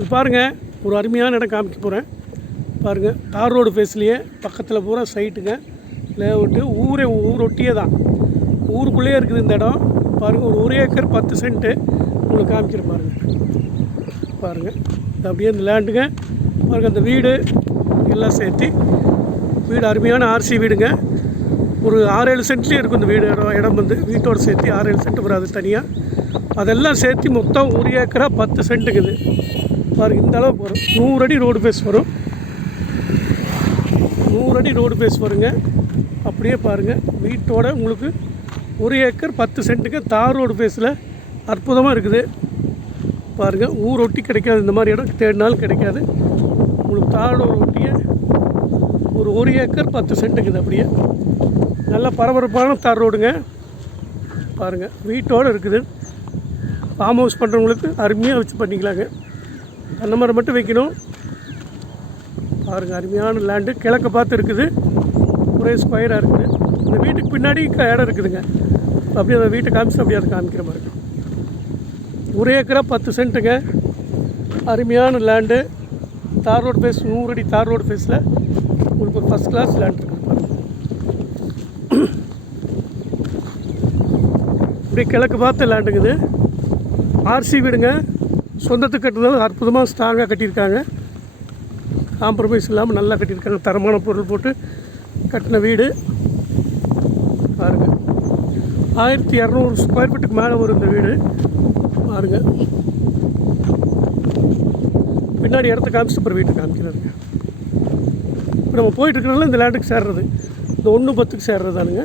இது பாருங்கள், ஒரு அருமையான இடம் காமிக்க போகிறேன். பாருங்கள், தார் ரோடு ஃபேஸ்லேயே பக்கத்தில் பூரா சைட்டுங்க, லேஅவுட்டு. ஊர் ஒட்டியே தான், ஊருக்குள்ளேயே இருக்குது இந்த இடம். பாருங்கள், ஒரு ஏக்கர் 10 சென்ட்டு உங்களுக்கு காமிக்கிற பாருங்கள். இது அப்படியே இந்த லேண்டுங்க. பாருங்கள், அந்த வீடு எல்லாம் சேர்த்து வீடு அருமையான ஆர்சி வீடுங்க. ஒரு 6-7 சென்ட்லேயே இருக்கும் இந்த வீடு. இடம் வந்து வீட்டோடு சேர்த்து 6-7 சென்ட் வராது தனியாக. அதெல்லாம் சேர்த்து மொத்தம் 1 ஏக்கரா 10 சென்ட்டுக்குது. பாருங்கள், இந்த அளவுக்கு வரும். 100 அடி ரோடு ஃபேஸ் வரும். 100 அடி ரோடு ஃபேஸ் வருங்க. அப்படியே பாருங்கள், வீட்டோட உங்களுக்கு 1 ஏக்கர் 10 சென்ட்டுக்கு தார் ரோடு ஃபேஸில் அற்புதமாக இருக்குது. பாருங்கள், ஊர் ஒட்டி கிடைக்காது இந்த மாதிரி இடம், தேடினாலும் கிடைக்காது. உங்களுக்கு தார் ரோடு ஒட்டியே ஒரு 1 ஏக்கர் 10 சென்ட்டுக்குது. அப்படியே நல்ல பரபரப்பான தார் ரோடுங்க. பாருங்கள், வீட்டோடு இருக்குது. ஃபார்ம் ஹவுஸ் பண்ணுறவங்களுக்கு அருமையாக வச்சு பண்ணிக்கலாங்க. அந்த மாதிரி மட்டும் வைக்கணும். பாருங்கள், அருமையான லேண்டு கிழக்க பார்த்து இருக்குது. ஒரே ஸ்கொயராக இருக்குது. இந்த வீட்டுக்கு பின்னாடி இடம் இருக்குதுங்க. அப்படியே அந்த வீட்டை காமிச்சு அப்படியே அதை காமிக்கிற மாதிரி இருக்கும். 1 ஏக்கரா 10 சென்ட்டுங்க. அருமையான லேண்டு. தார் ரோடு ஃபேஸ், 100 அடி தார் ரோடு ஃபேஸில் உங்களுக்கு ஒரு ஃபஸ்ட் கிளாஸ் லேண்ட் இருக்குது. பாருங்கள், இப்படி கிழக்கு பார்த்து லேண்டுங்குது. ஆர்சி வீடுங்க. சொந்தத்துக்கு கட்டுறதால அற்புதமாக ஸ்ட்ராங்காக கட்டியிருக்காங்க. காம்ப்ரமைஸ் இல்லாமல் நல்லா கட்டியிருக்காங்க. தரமான பொருள் போட்டு கட்டின வீடு. பாருங்கள், 1200 ஸ்கொயர் ஃபீட்டுக்கு மேலே வரும் இந்த வீடு. பாருங்கள், பின்னாடி இடத்த காமிச்சு அப்புறம் வீட்டை காமிக்கிறாருங்க. இப்போ நம்ம போயிட்டுருக்கிறதுல இந்த லேண்டுக்கு சேர்றது, இந்த 1-10க்கு சேர்றதானுங்க.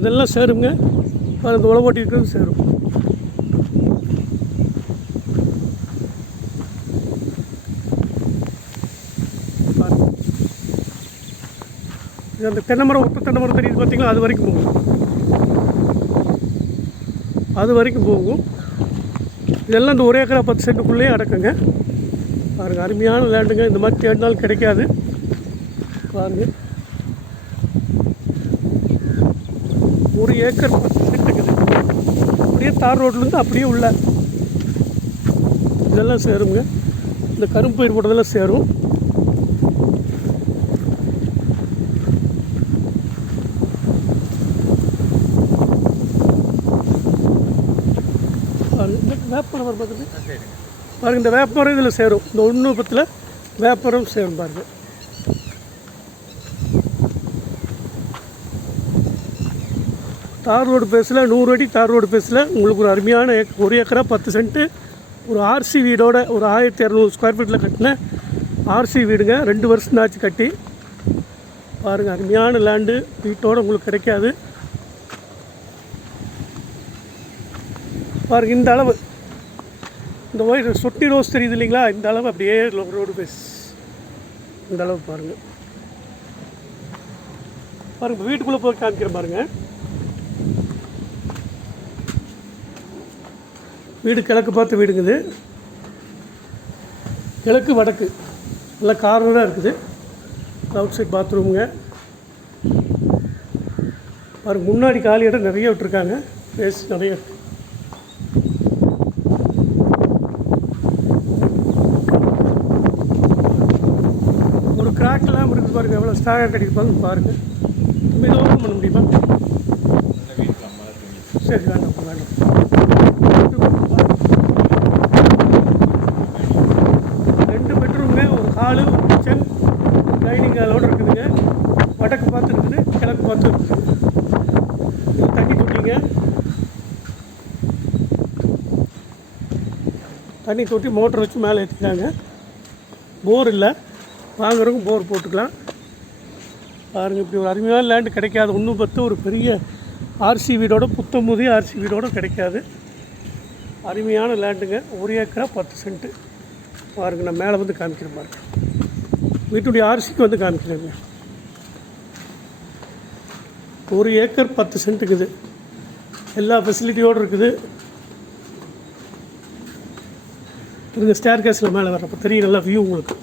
இதெல்லாம் சேருங்க. இந்த உழவு ஓட்டி இருக்கிறது சேரும். இது அந்த தென்னை மரம், ஒத்த தென்னை மரம் தெரியுது பார்த்தீங்களா, அது வரைக்கும் போகும். இதெல்லாம் இந்த 1 ஏக்கரா 10 சென்ட்டுக்குள்ளேயே அடக்குங்க. பாருங்கள், அருமையான லேண்டுங்க. இந்த மாதிரி தேடினாலும் கிடைக்காது. பாருங்கள், 1 ஏக்கர் 10 சென்ட் இருக்குது. அப்படியே தார் ரோட்லேருந்து அப்படியே உள்ள இதெல்லாம் சேருங்க. இந்த கரும்பு பயிர் போட்டதெல்லாம் சேரும். வேப்பமரம் பார்த்துட்டு பாருங்கள், இந்த வேப்பமரம் இதில் சேரும். இந்த 1-10ல் வேப்பமரம் சேரும். பாருங்கள், தார் ரோடு ஃபேஸில் 100 அடி தார் ரோடு ஃபேஸில் உங்களுக்கு ஒரு அருமையான 1 ஏக்கரா 10 சென்ட்டு ஒரு ஆர்சி வீடோட ஒரு 1200 ஸ்கொயர் ஃபீட்டில் கட்டின ஆர்சி வீடுங்க. 2 வருஷம் ஆச்சு கட்டி. பாருங்கள், அருமையான லேண்டு. வீட்டோடு உங்களுக்கு கிடைக்காது. பாருங்கள், இந்த அளவு, இந்த ஒயிட் சொட்டி ரோஸ் தெரியுது இல்லைங்களா, இந்த அளவு அப்படியே ரோடு ஃபேஸ் இந்த அளவு. பாருங்கள், வீட்டுக்குள்ளே போய் காமிக்கிறேன். பாருங்கள், வீடு கிழக்கு பார்த்து வீடுங்குது. கிழக்கு வடக்கு நல்லா கார்னராக இருக்குது. அவுட் சைட் பாத்ரூமுங்க. பாருங்கள், முன்னாடி காலி இடம் நிறைய விட்டுருக்காங்க. ஃபேஸ் நிறைய இருக்குது. ஒரு கிராக்கெல்லாம் இருக்குது. பாருங்கள், எவ்வளோ ஸ்ட்ராங்காக கட்டியிருப்பாங்க. பாருங்கள், இதை ஓப்பன் பண்ண முடியுமா? சரி, வேண்டாம். 2 பெட்ரூமுங்க, ஒரு ஹாலு, ஒரு கிச்சன், டைனிங் ஹாலோடு இருக்குதுங்க. வடக்கு பார்த்து இருக்குது, கிழக்கு பார்த்து இருக்குது. இது தண்ணி தொட்டிங்க. தண்ணி தொட்டி மோட்டர் வச்சு மேலே ஏற்றிக்கிறாங்க. போர் இல்லை, வாங்குறவங்க போர் போட்டுக்கலாம். பாருங்கள், இப்படி ஒரு அருமையான லேண்டு கிடைக்காது. 1-10 ஒரு பெரிய ஆர்சி வீடோட, புத்தமுதி ஆர்சி வீடோடு கிடைக்காது. அருமையான லேண்டுங்க. 1 ஏக்கரா 10 சென்ட்டு. பாருங்கள், நான் மேலே வந்து காமிக்கிற மாதிரி வீட்டுடைய ஆர்சிக்கு வந்து காமிக்கிறேங்க. 1 ஏக்கர் 10 சென்ட்டுக்குது. எல்லா ஃபெசிலிட்டியோடு இருக்குது. இந்த ஸ்டேர் கேஸில் மேலே வர்றப்போ தெரியும், நல்லா வியூ உங்களுக்கு.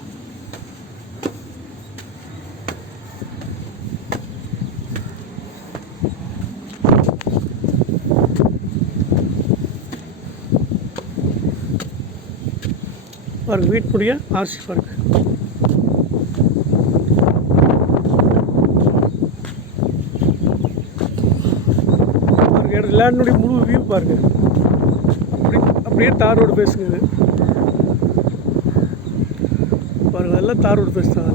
பாருங்கள் வீட்டுடைய ஆர்சி பாருங்கள். பாருங்கள் லேண்டுடைய முழு வியூ பாருங்கள். அப்படியே தார் ரோடு பேசுங்க. இது பாருங்கள் எல்லாம் தார் ரோடு பேஸ் தான்.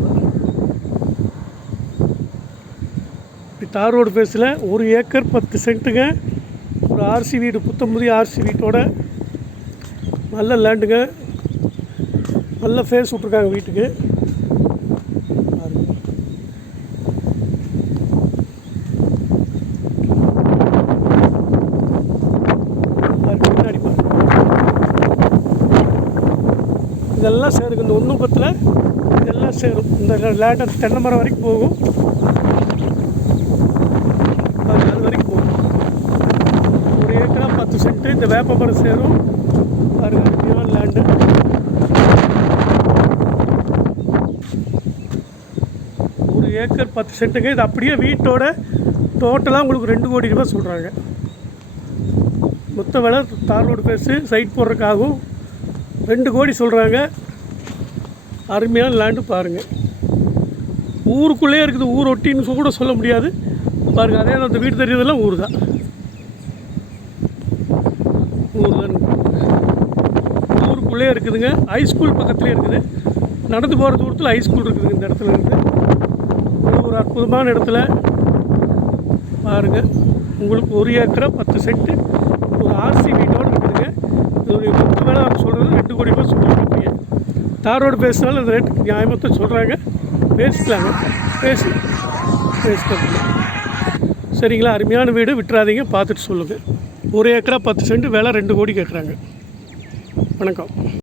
இப்படி தார் ரோடு பேஸில் 1 ஏக்கர் 10 சென்ட்டுங்க. ஒரு ஆர்சி வீடு, புத்தம்புதிய ஆர்சி வீட்டோட நல்ல லேண்டுங்க. நல்ல ஃபேஸ் விட்ருக்காங்க வீட்டுக்கு. பின்னாடி பாருங்க. இதெல்லாம் சேருங்க. இந்த 1/10 இதெல்லாம் சேரும். இந்த லேண்டை தென்னை மரம் வரைக்கும் போகும். அது வரைக்கும் போகும். 1 ஏக்கரா 10 சென்ட்டு. இந்த வேப்ப மரம் சேரும் பாருங்க. அருமையான லேண்டு. 1 ஏக்கர் 10 சென்ட்டுங்க. இது அப்படியே வீட்டோட டோட்டலாக உங்களுக்கு 2 கோடி ரூபாய் சொல்கிறாங்க. மொத்த விலை தார் ரோடு பேஸு சைட் போடுறதுக்காகவும் 2 கோடி சொல்கிறாங்க. அருமையான லேண்டு பாருங்கள். ஊருக்குள்ளேயே இருக்குது. ஊர் ஒட்டின்னு கூட சொல்ல முடியாது பாருங்கள். அதே அந்த வீடு தெரியுறதெல்லாம் ஊர் தான். ஊருக்குள்ளே இருக்குதுங்க. ஹைஸ்கூல் பக்கத்துலேயே இருக்குது. நடந்து போகிற தூரத்தில் ஹைஸ்கூல் இருக்குதுங்க. இந்த இடத்துல இருக்குது. ஒரு அற்புதமான இடத்துல பாருங்கள். உங்களுக்கு 1 ஏக்கரா 10 சென்ட்டு ஒரு ஆர்சி வீட்டோடு இருக்குதுங்க. இதோடைய மொத்த வேலை அவங்க சொல்கிறது 2 கோடி ரூபாய் சொல்கிறாங்க. தார் ரோடு பேசினாலும் அந்த ரேட்டுக்கு நியாயமாக சொல்கிறாங்க. பேசிக்கலாங்க. பேசிக்கலாம். சரிங்களா? அருமையான வீடு, விட்டுறாதீங்க. பார்த்துட்டு சொல்லுங்கள். 1 ஏக்கரா 10 சென்ட், வேலை 2 கோடி கேட்குறாங்க. வணக்கம்.